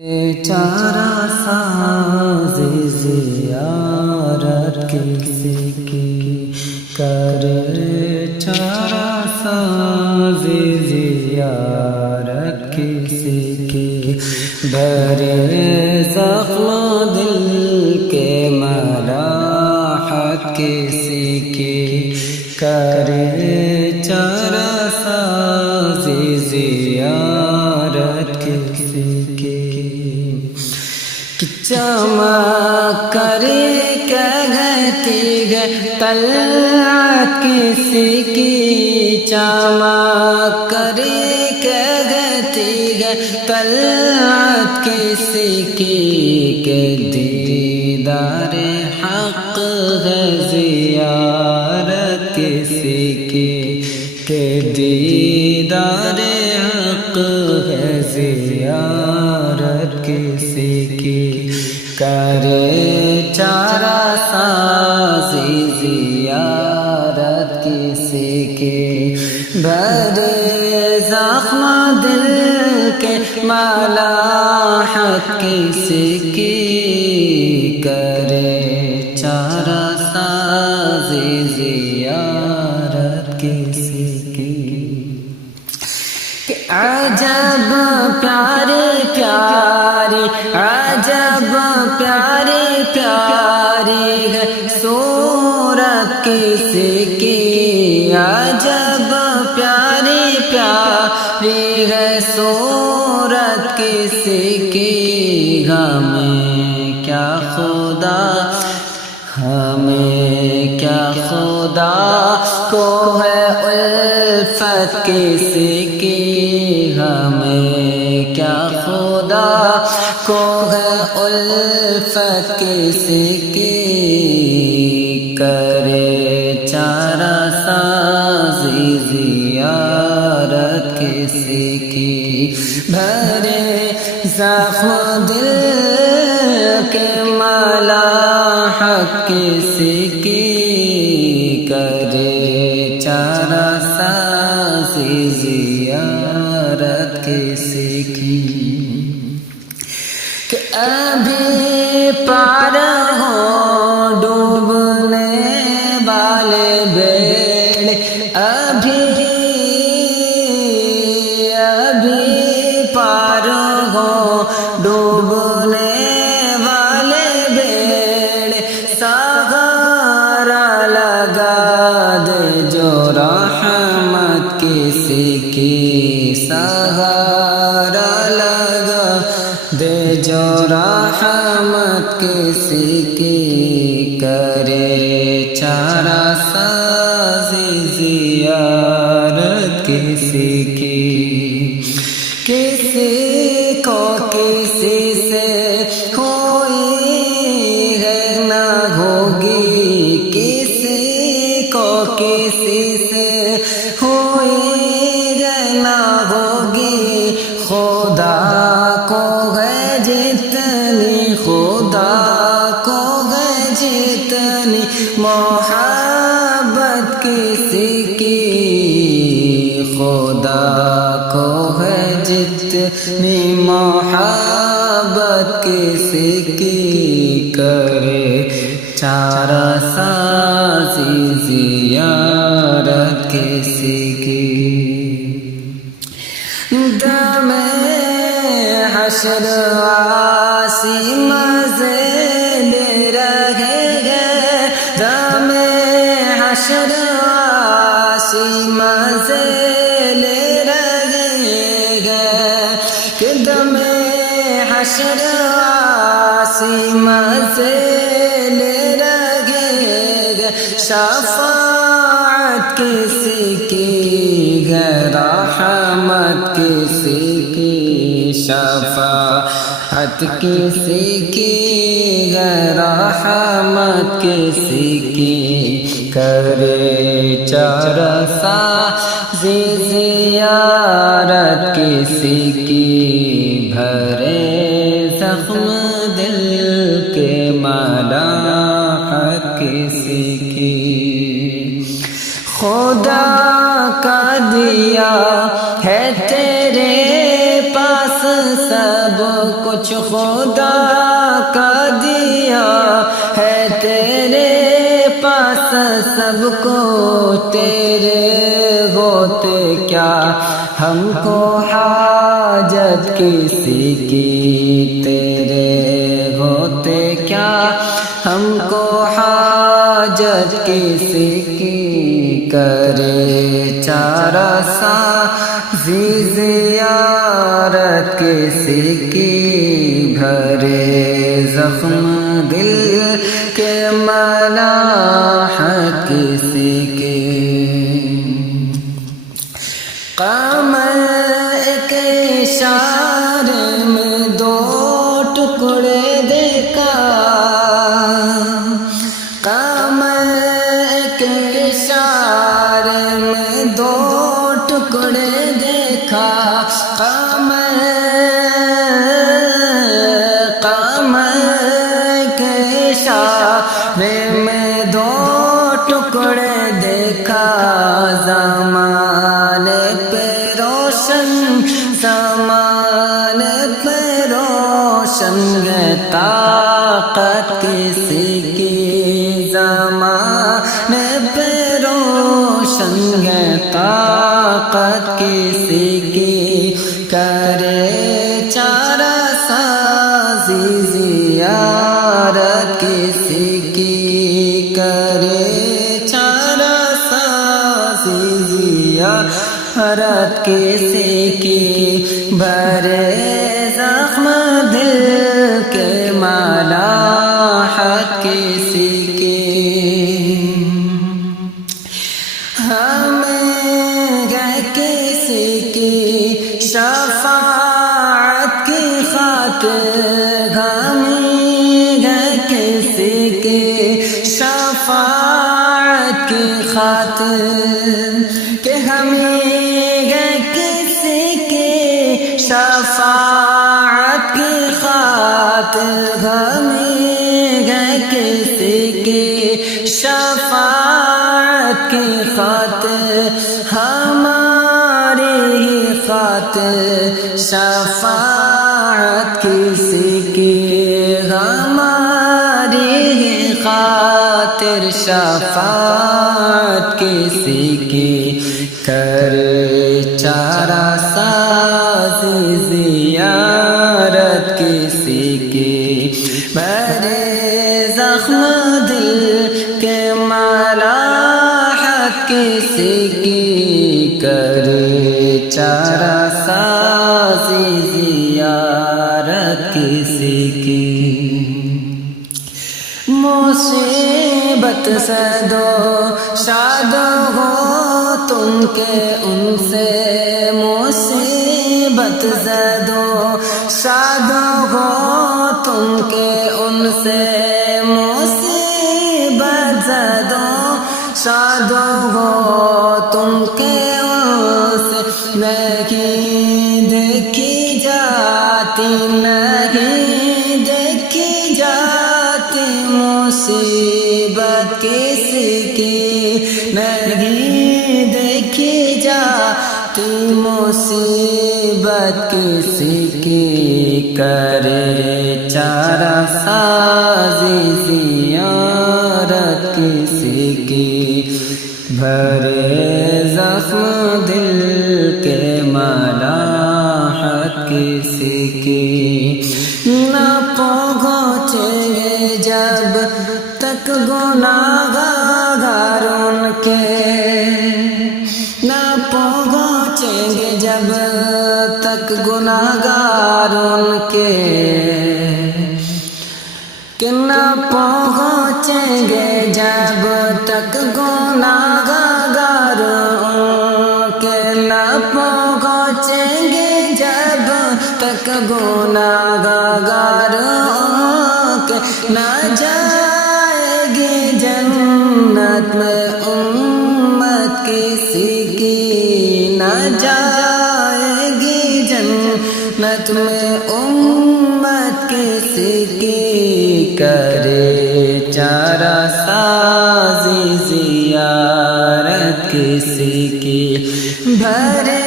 چارہ ساز زیارت کسی کی کر چارہ ساز زیارت کسی کی بھرے زخم دل کے ملاحت کسی کی کر چارہ ساز زیارت کسی کی چمک کر کہتی ہے طلعت کسی کی چمک کر کہتی ہے طلعت کسی کی کہ دیدار حق ہے زیارت کسی کی کہ دیدار حق ہے زیارت کسی کی کرے چارہ سازی زیارت کسی کی بھرے زخم دل کے ملاحت کسی کی کرے چارہ سازی زیارت کسی کی کہ عجب پیارے پیاری عجب پیاری پیاری ہے صورت کسی کی عجب پیاری پیاری ہے صورت کسی کی ہمیں کیا خدا کو ہے الفت کسی کی ہمیں کیا خدا کو ہے الفت کسی کی کرے چارہ سازی زیارت کسی کی بھرے زخم دل کے ملاحت کسی کی کرے چارہ سازی زیارت کسی کی کہ ابھی پار ہو ڈوبنے والے بیڑے ابھی پار ہو ڈوبنے والے بیڑے سہارا لگا دے جو رحمت کسی کی سہارا لگا دے جو رحمت کسی کی کرے چارہ سازی زیارت کسی کی کسی کو کسی سے کوئی ہے نہ ہوگی کسی کو کسی سے کوئی ہے نہ ہوگی خدا کو ہے جتنی خدا کو ہے جتنی محبت کسی کی خدا کو ہے جتنی محبت کسی کی کرے چارہ سازی زیارت کسی کی دم حشر آسی مزے لے رہے گے دم حشر آسی مزے لے رہے گے کہ دم حشر آسی مزے لے رہے گے شفاعت کسی کی رحمت کسی کی شفاعت کسی کی رحمت کسی کی کرے چارہ سازی زیارت کسی کی بھرے زخم دل کے ملاحت کسی کی خدا کا دیا ہے تیرے پاس سب کو کچھ خدا کا دیا ہے تیرے پاس سب کو تیرے ہوتے کیا ہم کو حاجت کسی کی تیرے ہوتے کیا ہم کو حاجت کسی کی کرے چارہ سازی زیارت کسی کی بھرے زخم دل کے ملاحت کسی کی قمر ایک اشارے میں دو ٹکڑے دیکھا قمر ایک اشارے میں دو ٹکڑے دیکھا قمر کے اشارے میں دو ٹکڑے دیکھا زمانے پہ روشن زمانے پہ روشن ہے طاقت کسی کی زمانے پہ روشن ہے طاقت کسی کی کرے چارہ سازی زیارت کسی کی کرے چارہ سازی زیارت کسی کی بھرے زخم دل کے ملاحت کسی کی ہمیں ہے کسی کی شفاعت کی خاطر ہمیں ہے کسی کی شفاعت کی خاطر کہ ہمیں ہے کسی کی شفاعت کی خاطر ہمیں ہے کسی کی شفاعت کی خاطر ہماری ہی خاطر شفاعت کسی کی ہماری ہی خاطر شفاعت کسی کی کر چارہ سازی زیارت کسی کی بھرے زخم دل کے ملاحت کسی کی کر چارہ سازی زیارت کسی کی مصیبت سے دو شاد ہو تم کے ان سے مصیبت سے دو شاد ہو تم کے ان سے مصیبت سے دو شاد ہو تم کے ان سے نہیں دیکھی جاتی نہیں دیکھی جاتی مصیبت کسی کی نہیں دیکھی جاتی مصیبت کسی کی کرے چارہ سازی زیارت کسی کی بھرے زخم دل کے ملاحت کسی کی نہ پہنچیں گے جب تک گناہگار ان کے نہ پہنچیں گے جب تک گناہگار ان کے کہ نہ پہنچیں گے جب تک گناہگار ان کے نہ پہنچیں گے جب تک گناہگار ان کے نہ جائے گی جنت میں امت کسی کی نہ جائے گی جنت میں امت کسی کی کرے چارہ سازی زیارت کسی کی بھرے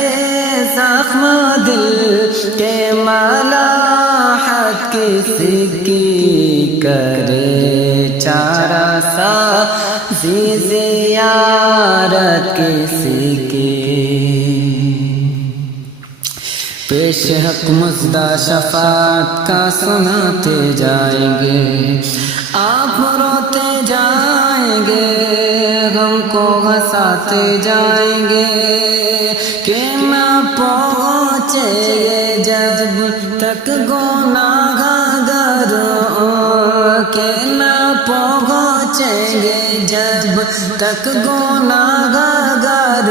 زخم دل کے ملاحت کسی کی کرے چارہ سازی زیارت کسی کی پیش حق مژدہ شفاعت کا سناتے جائیں گے آپ روتے جائیں گے غم کو ہنساتے جائیں گے کہ نہ پہنچے یہ جب تک گناہگار کہ نہ پہنچیں گے جب تک گناہگار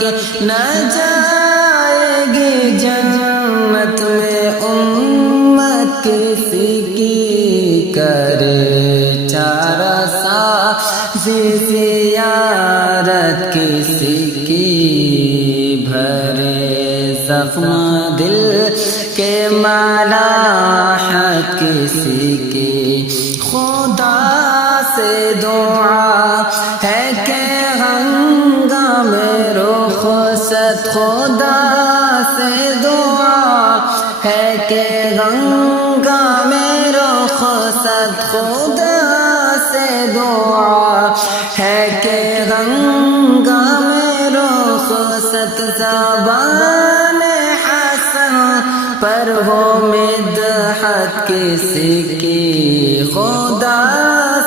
کہ نہ جائے گی جنت میں امت کسی کی کرے چارہ سازی زیارت کسی کی بھرے زخم دل کے ملاحت کسی کی خدا سے دعا ہے کہ ہنگامے رخصت خدا سے دعا ہے کہ ہنگامے رخصت خدا سے دعا ہے کہ ہنگامے رخصت زبان حسن پر ہو مدحت کسی کی خدا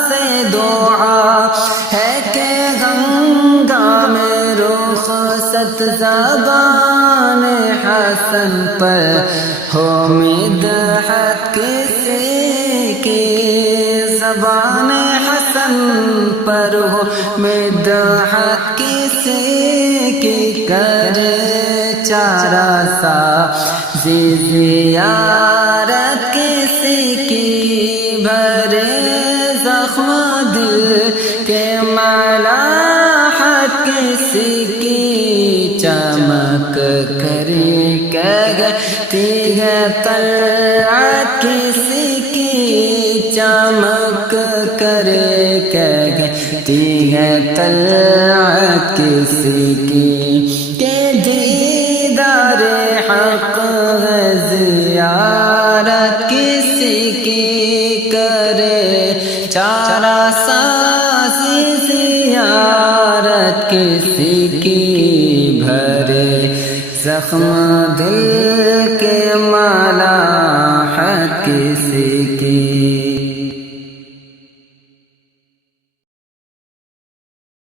سے دعا ہے کہ ہنگامے رخصت زبان حسن پر ہو مدحت کسی کی زبان حسن پر ہو مدحت کسی کی کرے چارہ سازی زیارت کسی کی بھرے زخم دل کے ملاحت کسی کی چمک کرے کہتی ہے طلعت کسی کی چمک کرے کہتی ہے طلعت کسی کی کہ دیدار حق ہے زیارت کسی کی کرے چارہ سازی زیارت کسی کی بھرے زخم دل کے ملاحت کسی کی